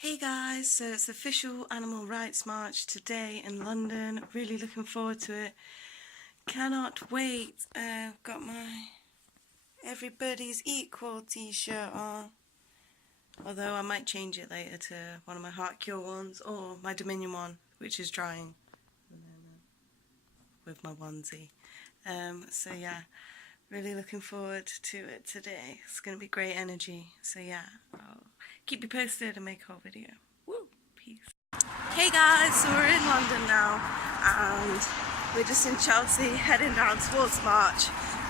Hey guys, so it's official Animal Rights March today in London. Really looking forward to it. Cannot wait. I've got my Everybody's Equal t-shirt on. Although I might change it later to one of my Heartcure ones or my Dominion one, which is drying with my onesie. So yeah, really looking forward to it today. It's going to be great energy. So yeah, I'll keep you posted and make a whole video. Woo! Peace. Hey guys, so we're in London now and we're just in Chelsea heading down towards March.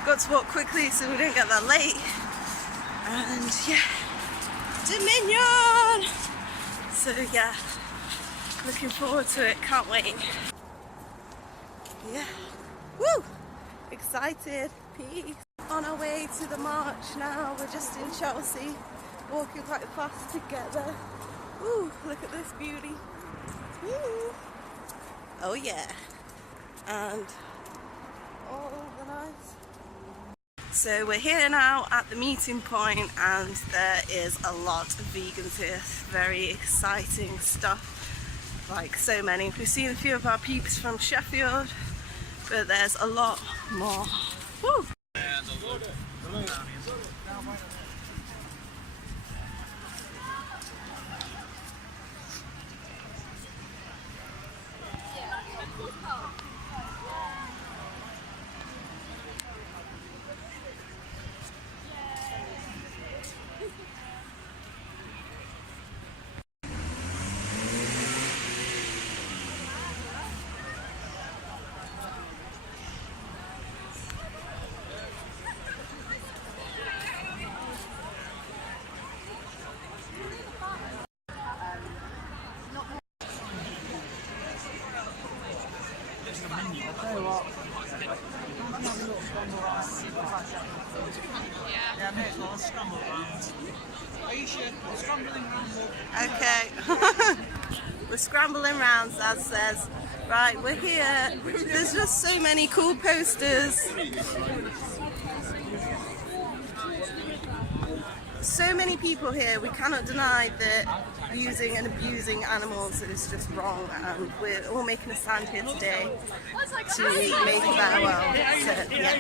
Got to walk quickly so we don't get that late. And yeah, Dominion! So yeah, looking forward to it, can't wait. Yeah, woo! Excited, peace. On our way to the march now, we're just in Chelsea, walking quite fast to get there. Ooh, look at this beauty. Woo. Oh yeah, and all the nice. So we're here now at the meeting point and there is a lot of vegans here. Very exciting stuff, like so many. We've seen a few of our peeps from Sheffield, but there's a lot more. Woo. Yeah, may as well scramble around. Are you sure? Scrambling around. Okay. We're scrambling round, Zaz says. Right, we're here. There's just so many cool posters. So many people here. We cannot deny that using and abusing animals is just wrong, and we're all making a stand here today to make a better world. So, yeah.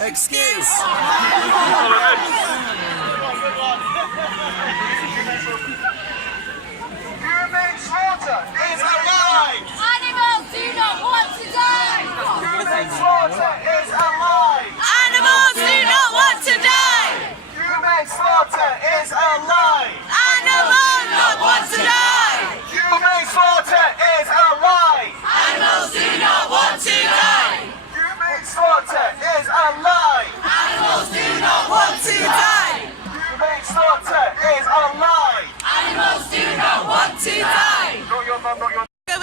Excuse! Human slaughter is a lie! Animals do not want to die! Human slaughter is a lie! Animals do not want to die! Human slaughter is a lie! Animals do not want to die! Human slaughter is a lie! Animals do not want to die! Human slaughter is a lie! Animals do not want to die! Human slaughter is a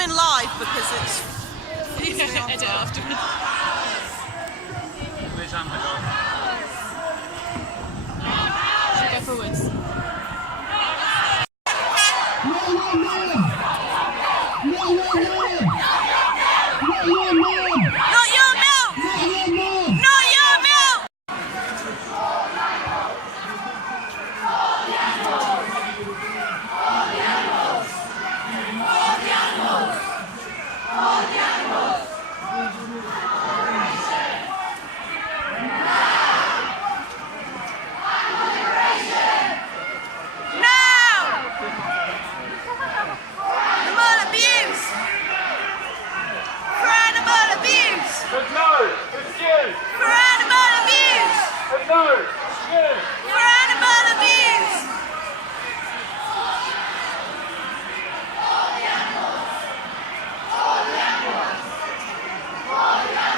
going live because it's. Yeah, edit afterwards. Where's Amber gone? Should we go forwards? Not your milk! Not your milk! All the animals!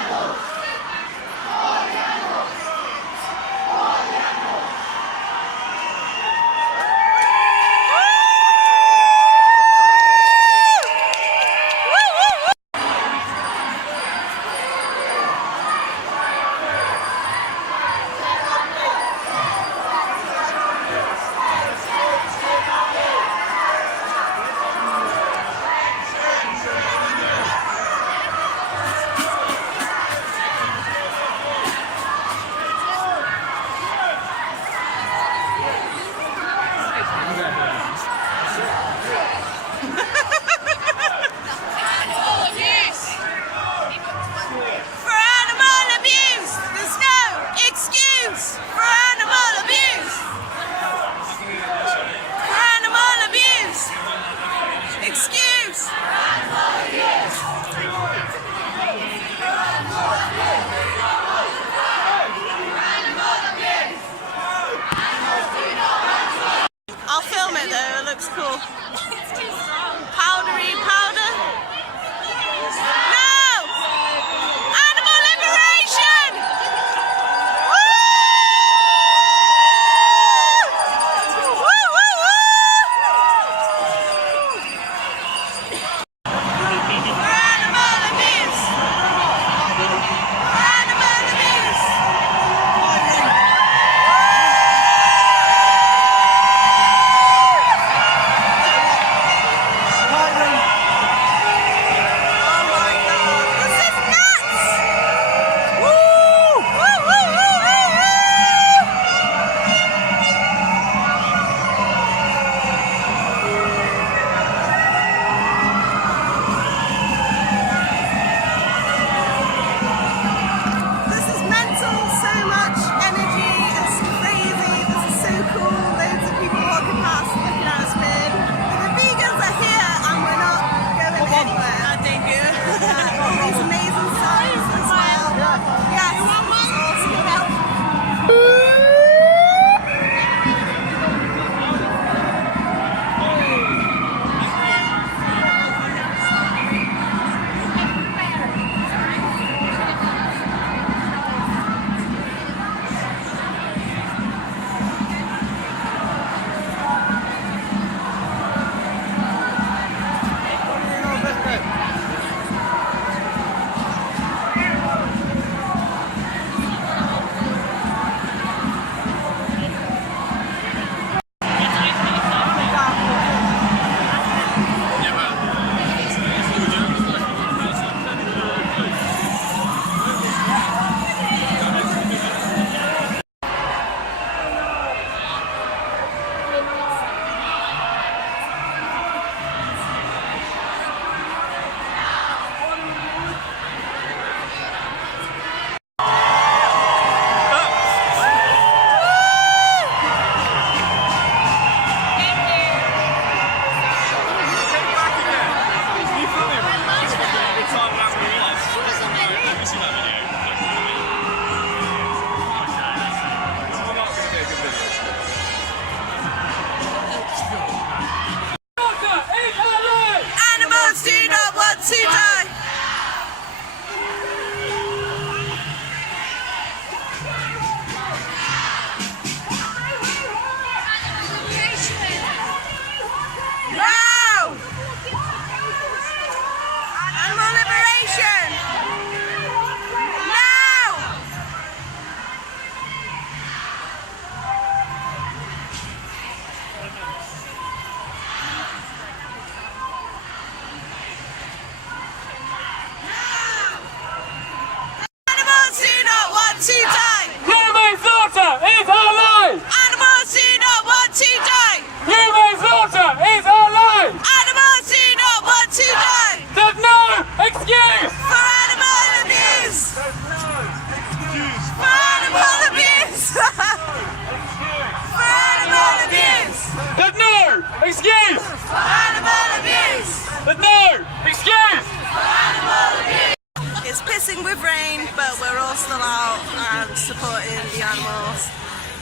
starting with rain, but we're all still out and supporting the animals.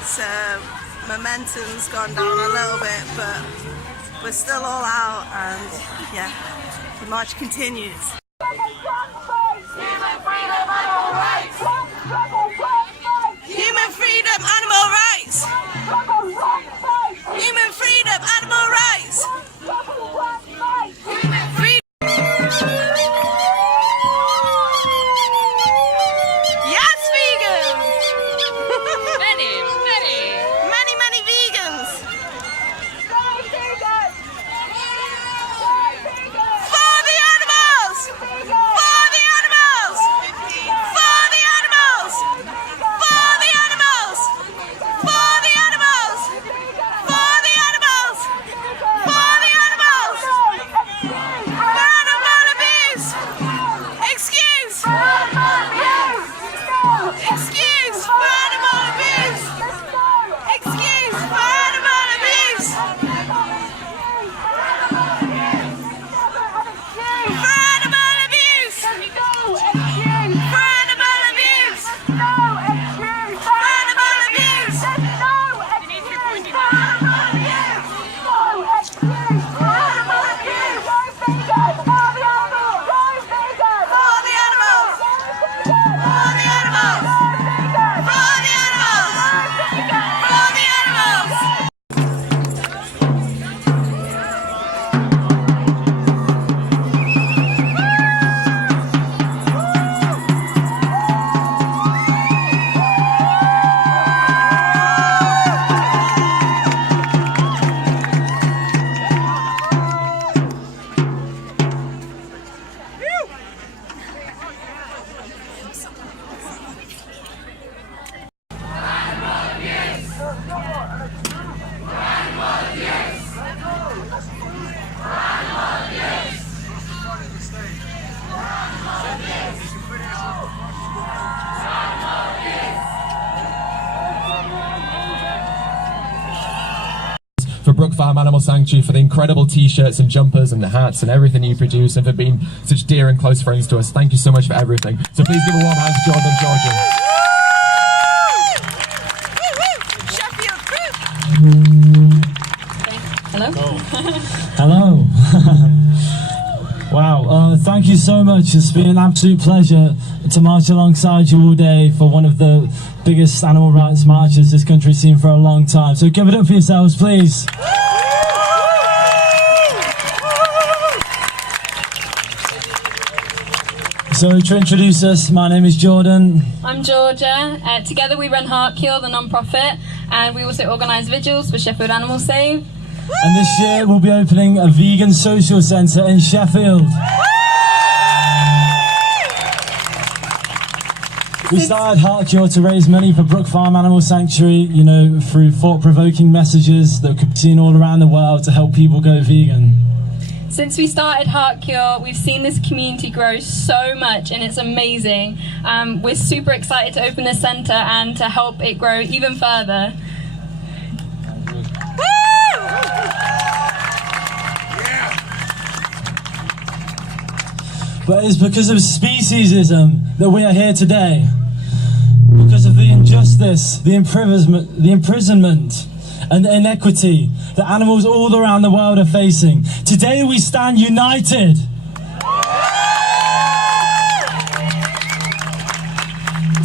So momentum's gone down a little bit, but we're still all out, and yeah, the march continues. Human freedom, animal rights! Human freedom, animal rights! Human freedom, animal rights! Human freedom! Yes, vegans! Many vegans! For the animals! For the animals! For the animals! For the animals! For the animals! For the animals! For the animals! For animal abuse! Excuse! Excuse for animal abuse! Excuse for animal abuse! For animal abuse! For animal abuse! For animal abuse! For the animals! For the animals! For the animals! For the animals! For Brook Farm Animal Sanctuary, for the incredible t-shirts and jumpers and the hats and everything you produce, and for being such dear and close friends to us. Thank you so much for everything. So please give a warm hand to Jordan and Georgia. Sheffield group! Hello. Wow, thank you so much. It's been an absolute pleasure to march alongside you all day for one of the biggest animal rights marches this country's seen for a long time. So give it up for yourselves, please. So to introduce us, my name is Jordan. I'm Georgia. Together we run Heartcure, the non-profit, and we also organise vigils for Sheffield Animal Save. And this year we'll be opening a vegan social centre in Sheffield. We started Heartcure to raise money for Brook Farm Animal Sanctuary, you know, through thought-provoking messages that could be seen all around the world to help people go vegan. Since we started Heartcure, we've seen this community grow so much, and it's amazing. We're super excited to open this centre and to help it grow even further. But it's because of speciesism that we are here today. Because of the injustice, the imprisonment and the inequity that animals all around the world are facing. Today we stand united.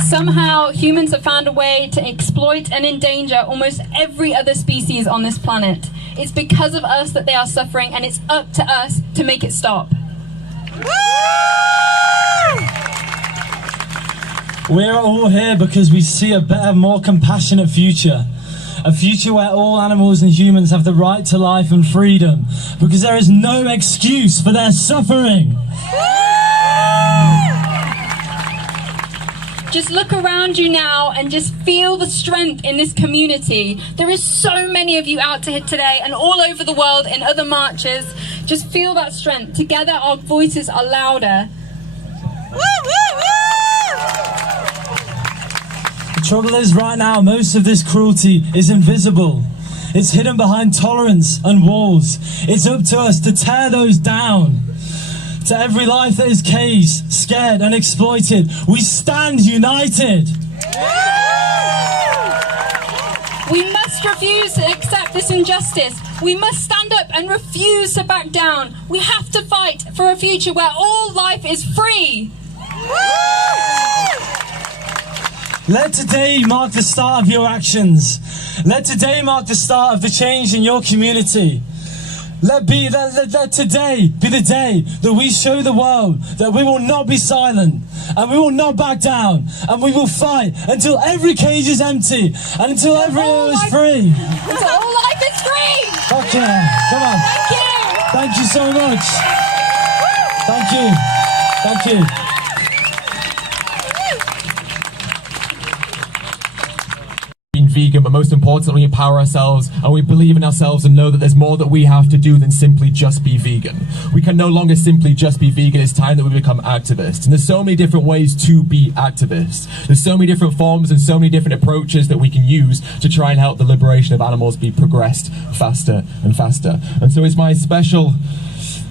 Somehow humans have found a way to exploit and endanger almost every other species on this planet. It's because of us that they are suffering, and it's up to us to make it stop. We're all here because we see a better, more compassionate future. A future where all animals and humans have the right to life and freedom. Because there is no excuse for their suffering. Just look around you now and just feel the strength in this community. There is so many of you out today and all over the world in other marches. Just feel that strength. Together our voices are louder. The trouble is, right now, most of this cruelty is invisible. It's hidden behind tolerance and walls. It's up to us to tear those down. To every life that is caged, scared and exploited, we stand united. We must refuse to accept this injustice. We must stand up and refuse to back down. We have to fight for a future where all life is free. Let today mark the start of your actions. Let today mark the start of the change in your community. Let today be the day that we show the world that we will not be silent and we will not back down and we will fight until every cage is empty and until every ear is free. Until all life is free! Okay, come on. Thank you! Thank you so much. Thank you. Thank you. Vegan, but most importantly, we empower ourselves and we believe in ourselves and know that there's more that we have to do than simply just be vegan. We can no longer simply just be vegan. It's time that we become activists. And there's so many different ways to be activists. There's so many different forms and so many different approaches that we can use to try and help the liberation of animals be progressed faster and faster. And so it's my special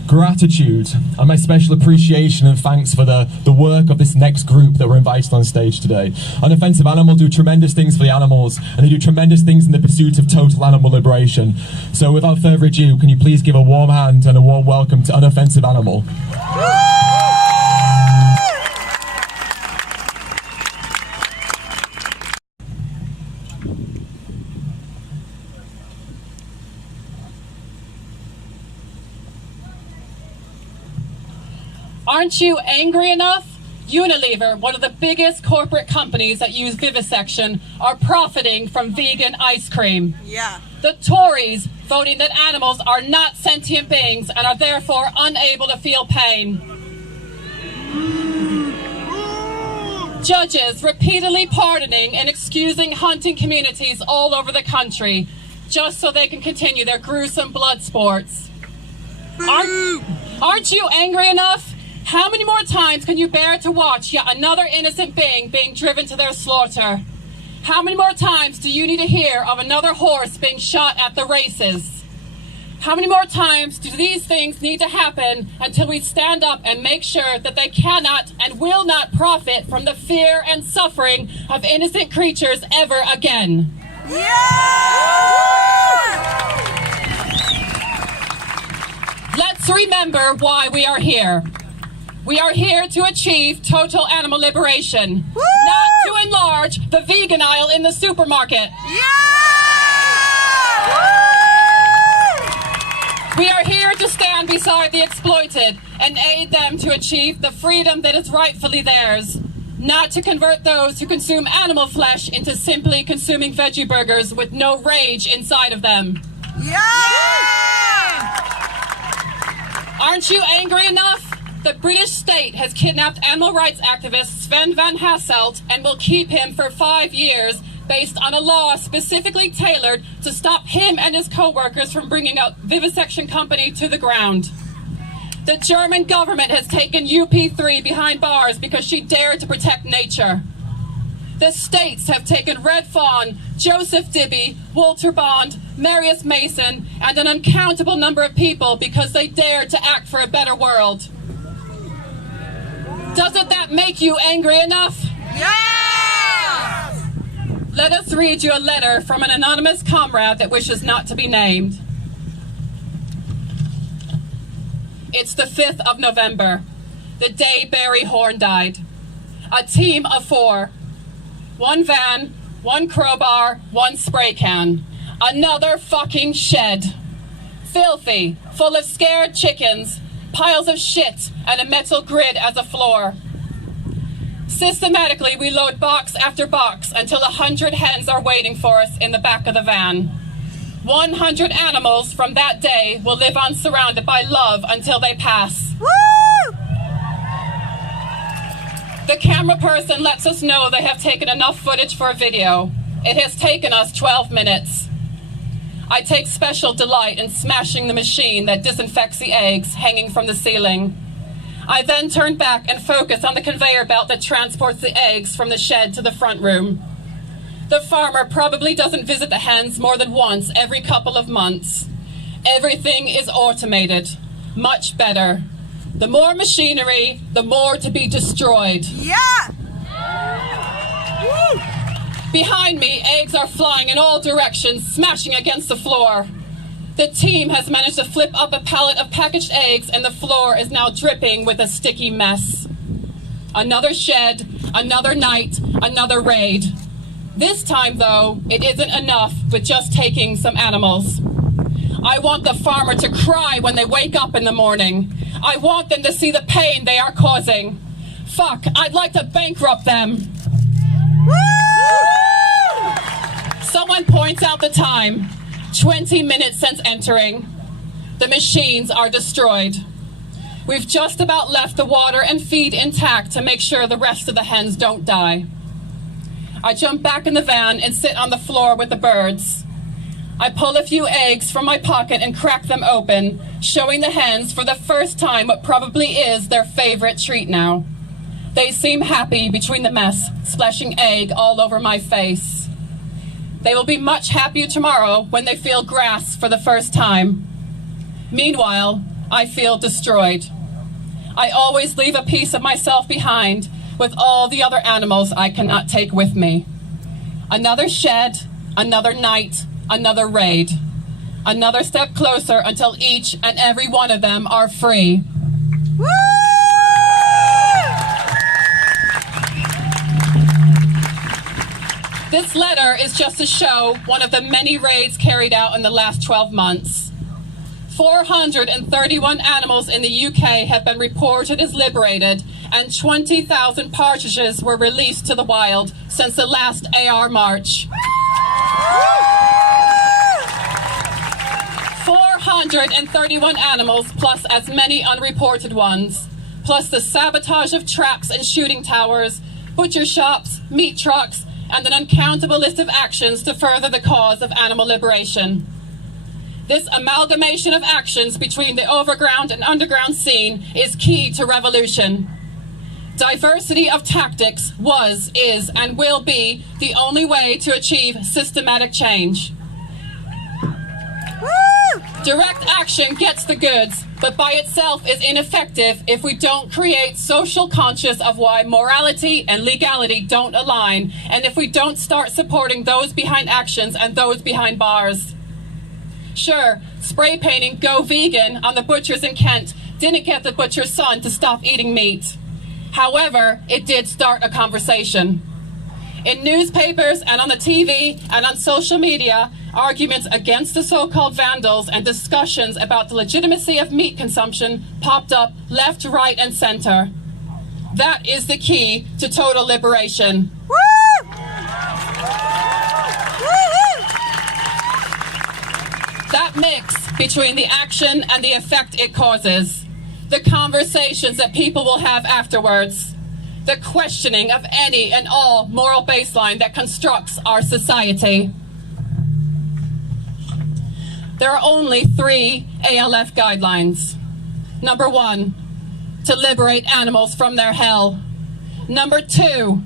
gratitude and my special appreciation and thanks for the work of this next group that were invited on stage today. Unoffensive Animal do tremendous things for the animals and they do tremendous things in the pursuit of total animal liberation. So without further ado, can you please give a warm hand and a warm welcome to Unoffensive Animal. Aren't you angry enough? Unilever, one of the biggest corporate companies that use vivisection, are profiting from vegan ice cream. Yeah. The Tories voting that animals are not sentient beings and are therefore unable to feel pain. Judges repeatedly pardoning and excusing hunting communities all over the country just so they can continue their gruesome blood sports. Aren't you angry enough? How many more times can you bear to watch yet another innocent being driven to their slaughter? How many more times do you need to hear of another horse being shot at the races? How many more times do these things need to happen until we stand up and make sure that they cannot and will not profit from the fear and suffering of innocent creatures ever again? Let's remember why we are here. We are here to achieve total animal liberation, not to enlarge the vegan aisle in the supermarket. We are here to stand beside the exploited and aid them to achieve the freedom that is rightfully theirs, not to convert those who consume animal flesh into simply consuming veggie burgers with no rage inside of them. Aren't you angry enough? The British state has kidnapped animal rights activist Sven van Hasselt and will keep him for 5 years based on a law specifically tailored to stop him and his co-workers from bringing a vivisection company to the ground. The German government has taken UP3 behind bars because she dared to protect nature. The states have taken Red Fawn, Joseph Dibby, Walter Bond, Marius Mason, and an uncountable number of people because they dared to act for a better world. Doesn't that make you angry enough? Let us read you a letter from an anonymous comrade that wishes not to be named. It's the 5th of November, the day Barry Horn died. A team of 4. 1 van, 1 crowbar, 1 spray can. Another fucking shed. Filthy, full of scared chickens, piles of shit, and a metal grid as a floor. Systematically, we load box after box until 100 hens are waiting for us in the back of the van. 100 animals from that day will live on surrounded by love until they pass. The camera person lets us know they have taken enough footage for a video. It has taken us 12 minutes. I take special delight in smashing the machine that disinfects the eggs hanging from the ceiling. I then turn back and focus on the conveyor belt that transports the eggs from the shed to the front room. The farmer probably doesn't visit the hens more than once every couple of months. Everything is automated, much better. The more machinery, the more to be destroyed. Yeah! Behind me, eggs are flying in all directions, smashing against the floor. The team has managed to flip up a pallet of packaged eggs, and the floor is now dripping with a sticky mess. Another shed, another night, another raid. This time, though, it isn't enough with just taking some animals. I want the farmer to cry when they wake up in the morning. I want them to see the pain they are causing. Fuck, I'd like to bankrupt them. Someone points out the time. 20 minutes since entering. The machines are destroyed. We've just about left the water and feed intact to make sure the rest of the hens don't die. I jump back in the van and sit on the floor with the birds. I pull a few eggs from my pocket and crack them open, showing the hens for the first time what probably is their favorite treat now. They seem happy between the mess, splashing egg all over my face. They will be much happier tomorrow when they feel grass for the first time. Meanwhile, I feel destroyed. I always leave a piece of myself behind with all the other animals I cannot take with me. Another shed, another night, another raid. Another step closer until each and every one of them are free. Woo! This letter is just to show one of the many raids carried out in the last 12 months. 431 animals in the UK have been reported as liberated, and 20,000 partridges were released to the wild since the last AR march. 431 animals, plus as many unreported ones, plus the sabotage of traps and shooting towers, butcher shops, meat trucks, and an uncountable list of actions to further the cause of animal liberation. This amalgamation of actions between the overground and underground scene is key to revolution. Diversity of tactics was, is, and will be the only way to achieve systematic change. Direct action gets the goods, but by itself is ineffective if we don't create social conscious of why morality and legality don't align, and if we don't start supporting those behind actions and those behind bars. Sure, spray painting "Go Vegan" on the butchers in Kent didn't get the butcher's son to stop eating meat. However, it did start a conversation. In newspapers and on the TV and on social media, arguments against the so-called vandals and discussions about the legitimacy of meat consumption popped up left, right, and center. That is the key to total liberation. Woo! That mix between the action and the effect it causes, the conversations that people will have afterwards, the questioning of any and all moral baseline that constructs our society. There are only 3 ALF guidelines. Number 1, to liberate animals from their hell. Number 2,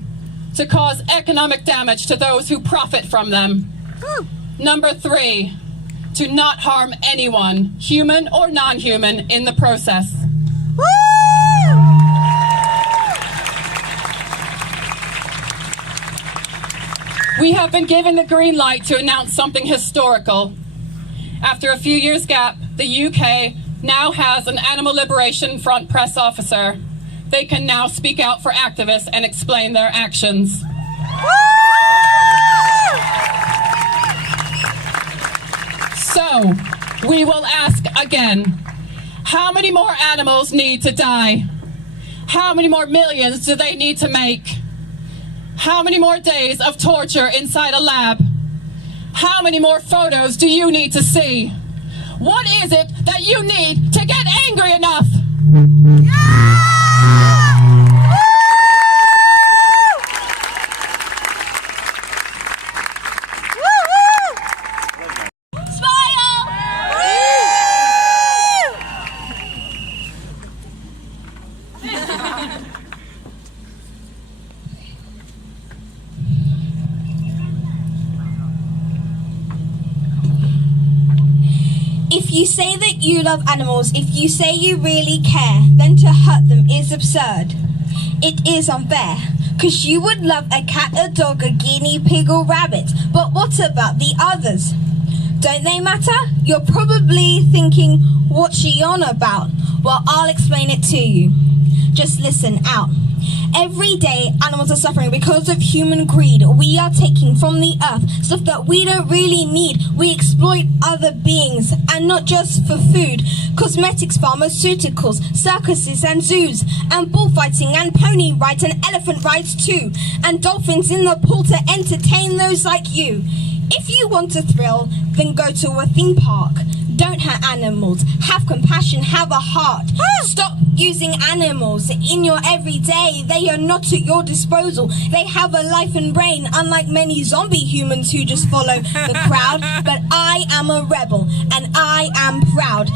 to cause economic damage to those who profit from them. Number 3, to not harm anyone, human or non-human, in the process. We have been given the green light to announce something historical. After a few years' gap, the UK now has an Animal Liberation Front press officer. They can now speak out for activists and explain their actions. So, we will ask again, how many more animals need to die? How many more millions do they need to make? How many more days of torture inside a lab? How many more photos do you need to see? What is it that you need to get angry enough? If you say that you love animals, if you say you really care, then to hurt them is absurd. It is unfair, 'cause you would love a cat, a dog, a guinea pig or rabbit. But what about the others? Don't they matter? You're probably thinking, what's she on about? Well, I'll explain it to you. Just listen out. Every day, animals are suffering because of human greed. We are taking from the earth stuff that we don't really need. We exploit other beings, and not just for food. Cosmetics, pharmaceuticals, circuses and zoos, and bullfighting and pony rides and elephant rides too. And dolphins in the pool to entertain those like you. If you want a thrill, then go to a theme park. Don't hurt animals. Have compassion, have a heart. Stop using animals in your everyday. They are not at your disposal. They have a life and brain, unlike many zombie humans who just follow the crowd. But I am a rebel, and I am proud.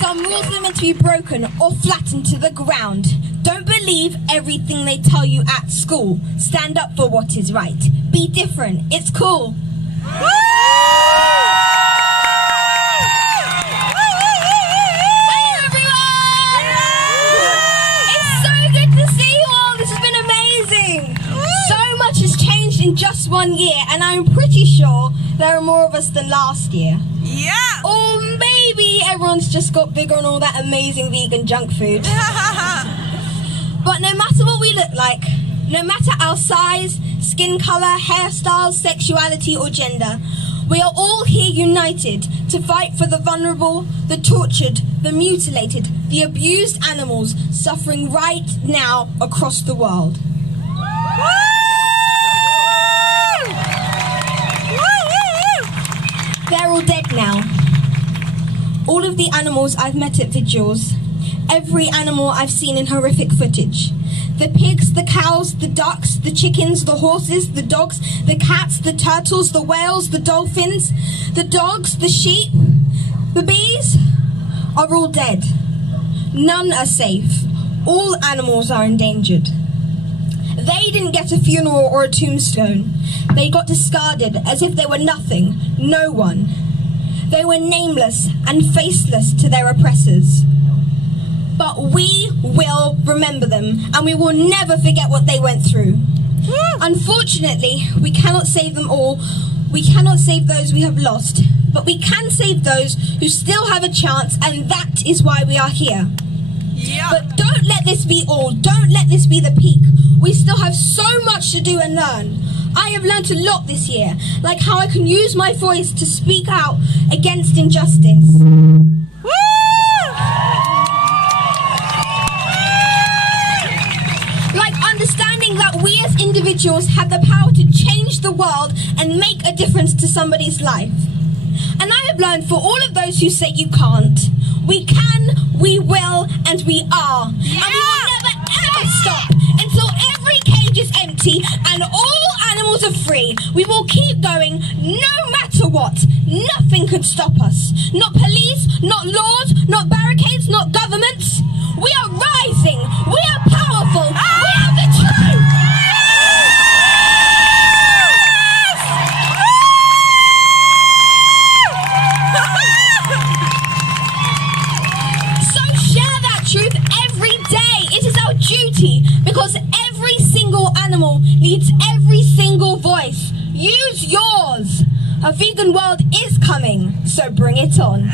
Some rules are meant to be broken or flattened to the ground. Don't believe everything they tell you at school. Stand up for what is right. Be different. It's cool. Hey everyone! It's so good to see you all. This has been amazing. So much has changed in just 1 year, and I'm pretty sure there are more of us than last year. Yeah! Or maybe everyone's just got bigger on all that amazing vegan junk food. But no matter what we look like, no matter our size, skin colour, hairstyles, sexuality or gender, we are all here united to fight for the vulnerable, the tortured, the mutilated, the abused animals suffering right now across the world. They're all dead now. All of the animals I've met at vigils. Every animal I've seen in horrific footage. The pigs, the cows, the ducks, the chickens, the horses, the dogs, the cats, the turtles, the whales, the dolphins, the dogs, the sheep, the bees are all dead. None are safe. All animals are endangered. They didn't get a funeral or a tombstone. They got discarded as if they were nothing, no one. They were nameless and faceless to their oppressors. But we will remember them, and we will never forget what they went through. Unfortunately, we cannot save them all. We cannot save those we have lost, but we can save those who still have a chance, and that is why we are here. Yeah. But don't let this be all. Don't let this be the peak. We still have so much to do and learn. I have learned a lot this year, like how I can use my voice to speak out against injustice. Like understanding that we as individuals have the power to change the world and make a difference to somebody's life. And I have learned for all of those who say you can't, we can, we will, and we are. Yeah. And we will never ever stop until every cage is empty and all animals are free. We will keep going no matter what. Nothing could stop us. Not police, not laws, not barricades, not governments. We are rising. We are powerful. We have the truth. Truth every day. It is our duty, because every single animal needs every single voice. Use yours. A vegan world is coming, so bring it on.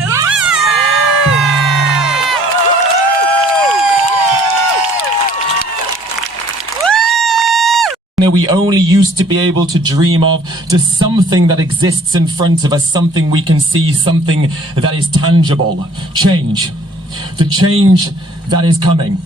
We only used to be able to dream of, to something that exists in front of us, something we can see, something that is tangible. Change. The change that is coming.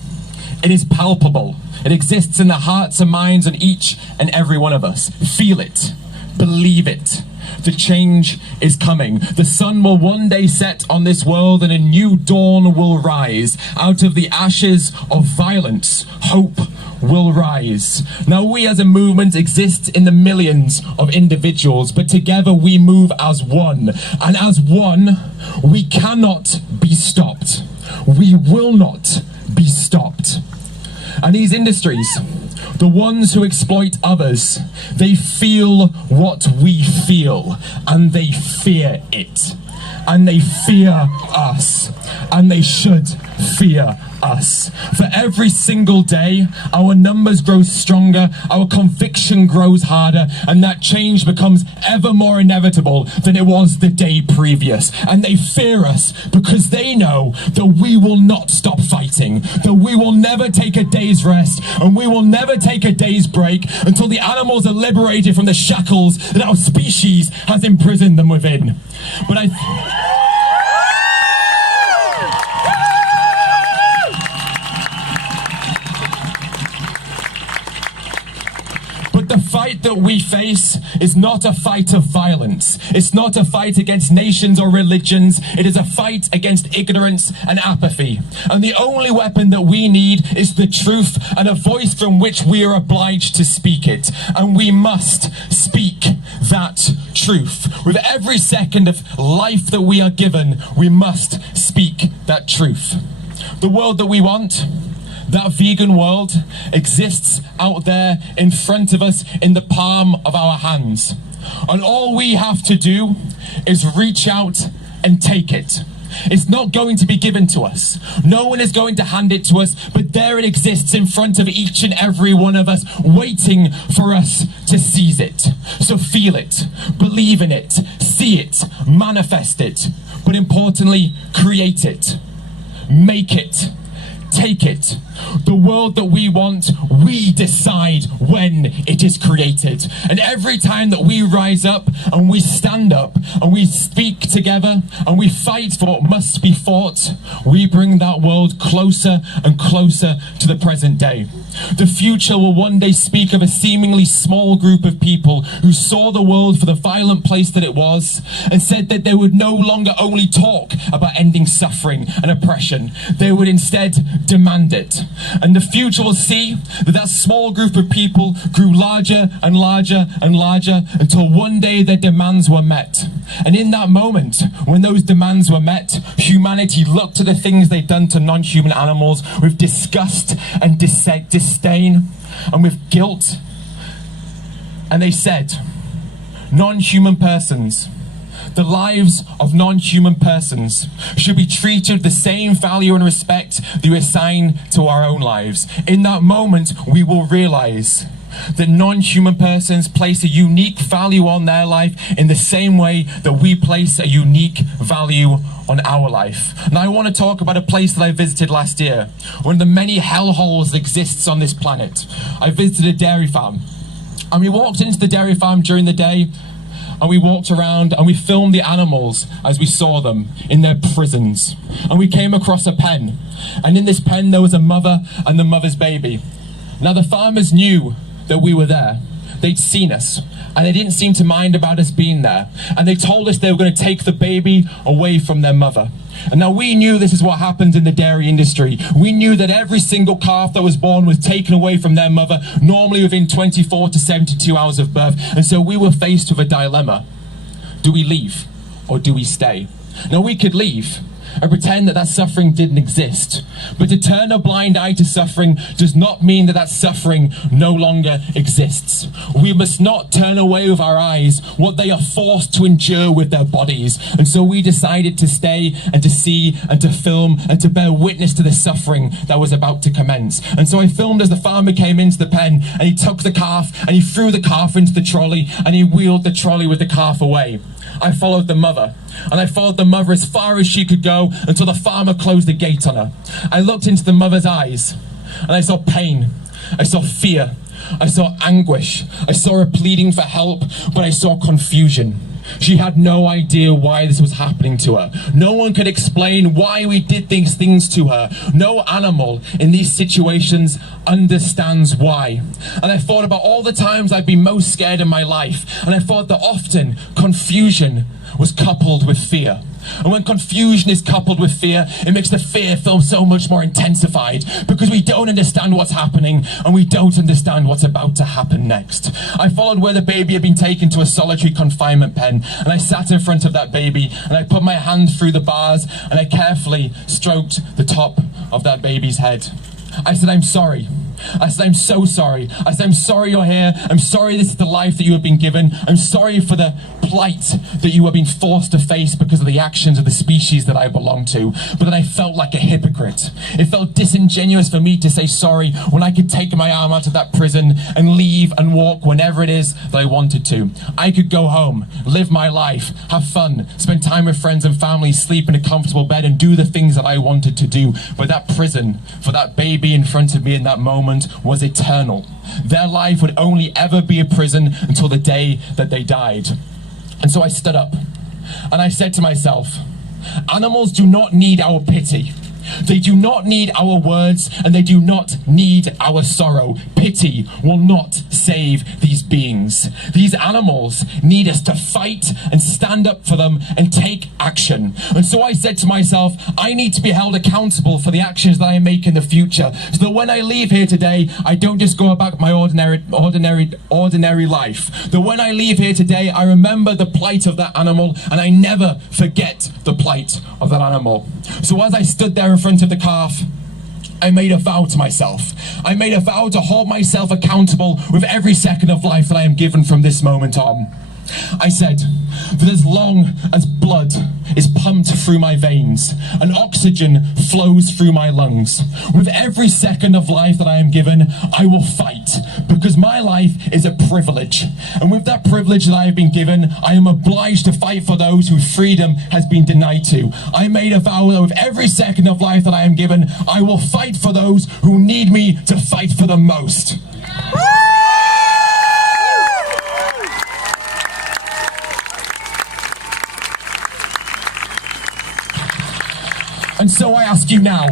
It is palpable. It exists in the hearts and minds of each and every one of us. Feel it. Believe it. The change is coming. The sun will one day set on this world and a new dawn will rise. Out of the ashes of violence, hope will rise. Now we as a movement exist in the millions of individuals, but together we move as one. And as one, we cannot be stopped. We will not be stopped. And these industries, the ones who exploit others, they feel what we feel, and they fear it. And they fear us, and they should fear us. For every single day, our numbers grow stronger, our conviction grows harder, and that change becomes ever more inevitable than it was the day previous. And they fear us because they know that we will not stop fighting, that we will never take a day's rest, and we will never take a day's break until the animals are liberated from the shackles that our species has imprisoned them within. But the fight that we face is not a fight of violence. It's not a fight against nations or religions. It is a fight against ignorance and apathy. And the only weapon that we need is the truth and a voice from which we are obliged to speak it. And we must speak that truth. With every second of life that we are given, we must speak that truth. The world that we want, that vegan world, exists out there in front of us in the palm of our hands. And all we have to do is reach out and take it. It's not going to be given to us. No one is going to hand it to us, but there it exists in front of each and every one of us, waiting for us to seize it. So feel it, believe in it, see it, manifest it, but importantly, create it, make it, take it. The world that we want, we decide when it is created. And every time that we rise up and we stand up and we speak together and we fight for what must be fought, we bring that world closer and closer to the present day. The future will one day speak of a seemingly small group of people who saw the world for the violent place that it was and said that they would no longer only talk about ending suffering and oppression, they would instead demand it. And the future will see that that small group of people grew larger and larger and larger until one day their demands were met. And in that moment, when those demands were met, humanity looked at the things they'd done to non-human animals with disgust and disdain and with guilt. And they said, non-human persons, the lives of non-human persons should be treated with the same value and respect that we assign to our own lives. In that moment, we will realize that non-human persons place a unique value on their life in the same way that we place a unique value on our life. Now I want to talk about a place that I visited last year, one of the many hellholes that exists on this planet. I visited a dairy farm, and we walked into the dairy farm during the day, and we walked around and we filmed the animals as we saw them in their prisons. And we came across a pen, and in this pen there was a mother and the mother's baby. Now the farmers knew that we were there. They'd seen us, and they didn't seem to mind about us being there. And they told us they were going to take the baby away from their mother. And now we knew this is what happens in the dairy industry. We knew that every single calf that was born was taken away from their mother, normally within 24 to 72 hours of birth. And so we were faced with a dilemma. Do we leave or do we stay? Now we could leave and pretend that that suffering didn't exist. But to turn a blind eye to suffering does not mean that that suffering no longer exists. We must not turn away with our eyes what they are forced to endure with their bodies. And so we decided to stay and to see and to film and to bear witness to the suffering that was about to commence. And so I filmed as the farmer came into the pen, and he took the calf and he threw the calf into the trolley, and he wheeled the trolley with the calf away. I followed the mother, and I followed the mother as far as she could go until the farmer closed the gate on her. I looked into the mother's eyes, and I saw pain, I saw fear, I saw anguish, I saw her pleading for help, but I saw confusion. She had no idea why this was happening to her. No one could explain why we did these things to her. No animal in these situations understands why. And I thought about all the times I'd been most scared in my life, and I thought that often confusion was coupled with fear. And when confusion is coupled with fear, it makes the fear feel so much more intensified, because we don't understand what's happening and we don't understand what's about to happen next. I followed where the baby had been taken to a solitary confinement pen, and I sat in front of that baby, and I put my hand through the bars, and I carefully stroked the top of that baby's head. I said, I'm sorry. I said, I'm so sorry. I said, I'm sorry you're here. I'm sorry this is the life that you have been given. I'm sorry for the plight that you have been forced to face because of the actions of the species that I belong to. But then I felt like a hypocrite. It felt disingenuous for me to say sorry when I could take my arm out of that prison and leave and walk whenever it is that I wanted to. I could go home, live my life, have fun, spend time with friends and family, sleep in a comfortable bed and do the things that I wanted to do. But that prison, for that baby in front of me in that moment, was eternal. Their life would only ever be a prison until the day that they died. And so I stood up and I said to myself, animals do not need our pity. They do not need our words and they do not need our sorrow. Pity will not save these beings. These animals need us to fight and stand up for them and take action. And so I said to myself, I need to be held accountable for the actions that I make in the future, so that when I leave here today, I don't just go about my ordinary life. That when I leave here today, I remember the plight of that animal and I never forget the plight of that animal. So as I stood there in front of the calf, I made a vow to myself. I made a vow to hold myself accountable with every second of life that I am given from this moment on. I said that as long as blood is pumped through my veins and oxygen flows through my lungs, with every second of life that I am given, I will fight, because my life is a privilege. And with that privilege that I have been given, I am obliged to fight for those whose freedom has been denied to. I made a vow that with every second of life that I am given, I will fight for those who need me to fight for them most. And so I ask you now,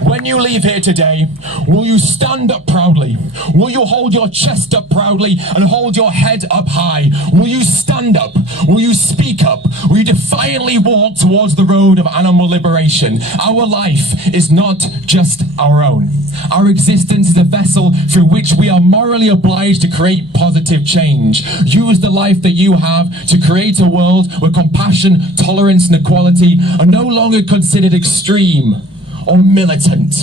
when you leave here today, will you stand up proudly? Will you hold your chest up proudly and hold your head up high? Will you stand up? Will you speak up? Will you defiantly walk towards the road of animal liberation? Our life is not just our own. Our existence is a vessel through which we are morally obliged to create positive change. Use the life that you have to create a world where compassion, tolerance and equality are no longer considered extreme or militant,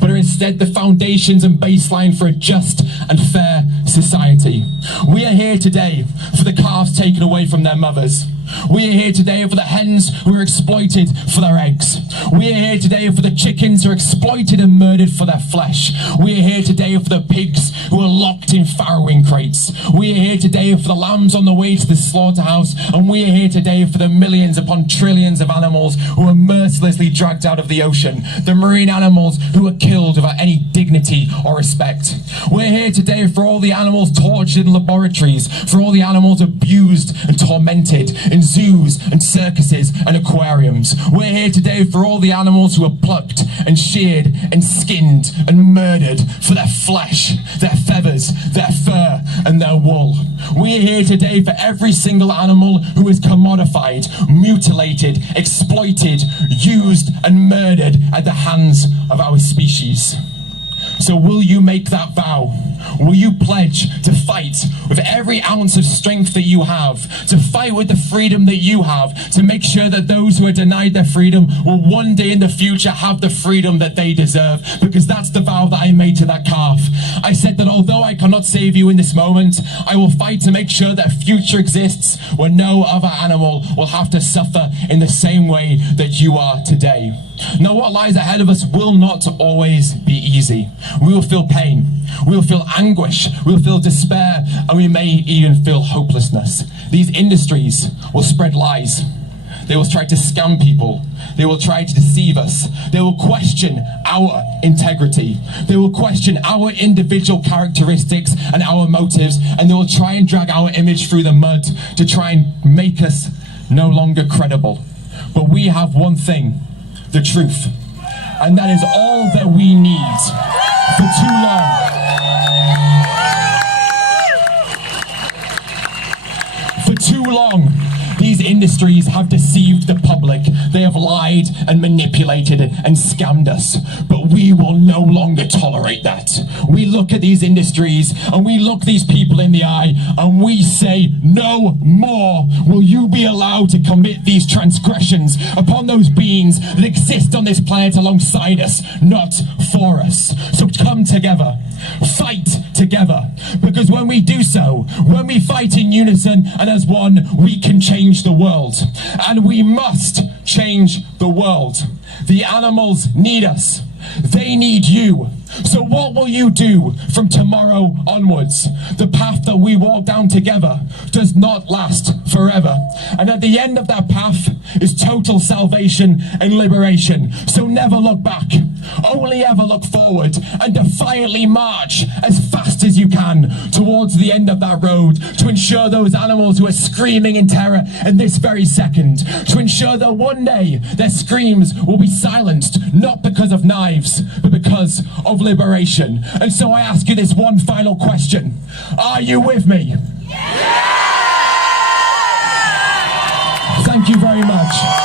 but are instead the foundations and baseline for a just and fair society. We are here today for the calves taken away from their mothers. We are here today for the hens who are exploited for their eggs. We are here today for the chickens who are exploited and murdered for their flesh. We are here today for the pigs who are locked in farrowing crates. We are here today for the lambs on the way to the slaughterhouse. And we are here today for the millions upon trillions of animals who are mercilessly dragged out of the ocean. The marine animals who are killed without any dignity or respect. We're here today for all the animals tortured in laboratories, for all the animals abused and tormented in zoos and circuses and aquariums. We're here today for all the animals who are plucked and sheared and skinned and murdered for their flesh, their feathers, their fur and their wool. We are here today for every single animal who is commodified, mutilated, exploited, used and murdered at the hands of our species. So will you make that vow? Will you pledge to fight with every ounce of strength that you have, to fight with the freedom that you have, to make sure that those who are denied their freedom will one day in the future have the freedom that they deserve? Because that's the vow that I made to that calf. I said that although I cannot save you in this moment, I will fight to make sure that a future exists where no other animal will have to suffer in the same way that you are today. Now, what lies ahead of us will not always be easy. We will feel pain, we will feel anguish, we will feel despair, and we may even feel hopelessness. These industries will spread lies. They will try to scam people. They will try to deceive us. They will question our integrity. They will question our individual characteristics and our motives, and they will try and drag our image through the mud to try and make us no longer credible. But we have one thing: the truth. And that is all that we need. For too long, these industries industries have deceived the public. They have lied and manipulated and scammed us. But we will no longer tolerate that. We look at these industries and we look these people in the eye and we say, no more will you be allowed to commit these transgressions upon those beings that exist on this planet alongside us, not for us. So come together, fight together, because when we do so, when we fight in unison and as one, we can change the world. And we must change the world. The animals need us. They need you. So what will you do from tomorrow onwards? The path that we walk down together does not last forever. And at the end of that path is total salvation and liberation. So never look back. Only ever look forward and defiantly march as fast as you can towards the end of that road to ensure those animals who are screaming in terror in this very second, to ensure that one day their screams will be silenced, not because of knives, but because of liberation. And so I ask you this one final question. Are you with me? Yeah! Thank you very much.